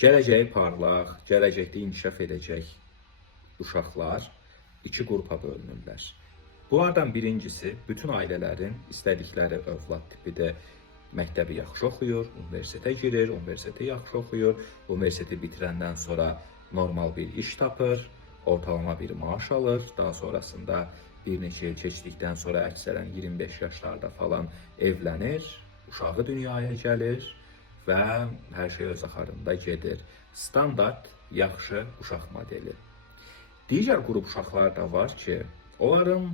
Gələcəyi parlaq, gələcəkdə inkişaf edəcək uşaqlar iki qrupa bölünürlər. Bunlardan birincisi, bütün ailələrin istədikləri övlad tipidir. Məktəbi yaxşı oxuyur, universitetə girir, universiteti yaxşı oxuyur, universiteti bitirəndən sonra normal bir iş tapır, ortalama bir maaş alır, daha sonrasında bir neçə il keçdikdən sonra əksərən 25 yaşlarda falan evlənir, uşağı dünyaya gəlir və hər şey öz axarında gedir. Standart, yaxşı uşaq modeli. Digər qrup uşaqlar da var ki, onların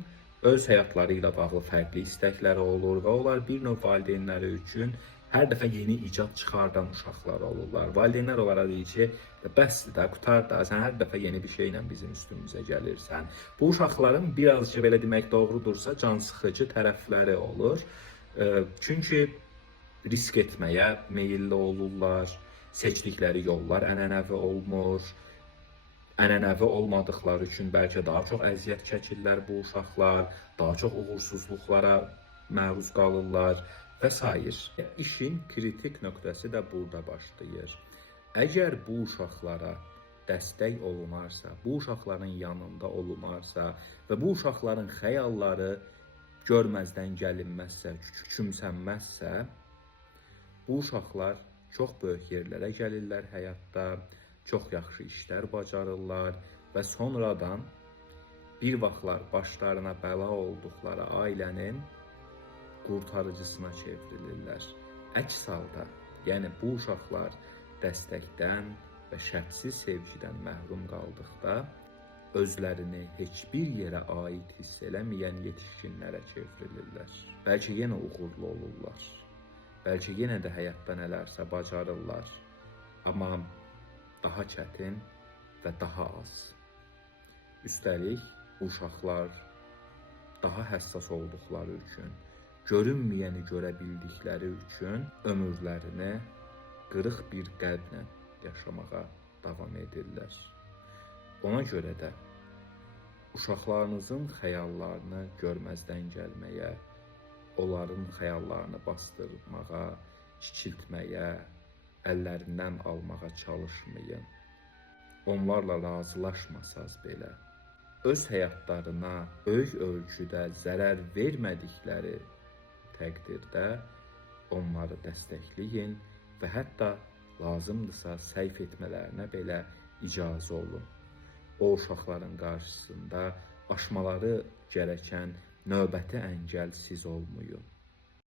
öz həyatları ilə bağlı fərqli istəkləri olur və onlar bir növ valideynləri üçün hər dəfə yeni icad çıxardan uşaqlar olurlar. Valideynlər onlara deyir ki, bəsdir də, qutar da, sən hər dəfə yeni bir şeylə bizim üstümüzə gəlirsən. Bu uşaqların birazcık belə demək doğrudursa, can sıxıcı tərəfləri olur. Çünki risk etməyə meyilli olurlar, seçdikləri yollar ənənəvi olmur. Ənənəvi olmadıkları üçün bəlkə daha çox əziyyət çəkirlər bu uşaqlar, daha çox uğursuzluqlara məruz qalırlar və s. İşin kritik nöqtəsi də burada başlayır. Əgər bu uşaqlara dəstək olunarsa, bu uşaqların yanında olunarsa və bu uşaqların xəyalları görməzdən gəlinməzsə, küçümsənməzsə, bu uşaqlar çox böyük yerlərə gəlirlər həyatda, çox yaxşı işlər bacarırlar və sonradan bir vaxtlar başlarına bəla olduqları ailənin qurtarıcısına çevrilirlər. Əks halda, yəni bu uşaqlar dəstəkdən və şərtsiz sevgidən məhrum qaldıqda özlərini heç bir yerə aid hiss eləməyən yetişkinlərə çevrilirlər. Bəlkə yenə uğurlu olurlar. Bəlkə yenə də həyatda nələrsə bacarırlar. Amma daha çətin və daha az. Üstəlik, uşaqlar daha həssas olduqları üçün, görünməyəni görə bildikləri üçün ömürlərini qırıq bir qəlblə yaşamağa davam edirlər. Ona görə də uşaqlarınızın xəyallarını görməzdən gəlməyə, onların xəyallarını bastırmağa, kiçiltməyə, əllərindən almağa çalışmayın. Onlarla razılaşmasaz belə, öz həyatlarına böyük ölçüdə zərər vermədikləri təqdirdə onları dəstəkləyin və hətta lazımdırsa səhv etmələrinə belə icazə olun. O uşaqların qarşısında aşmaları gərəkən növbəti əngəl siz olmayın.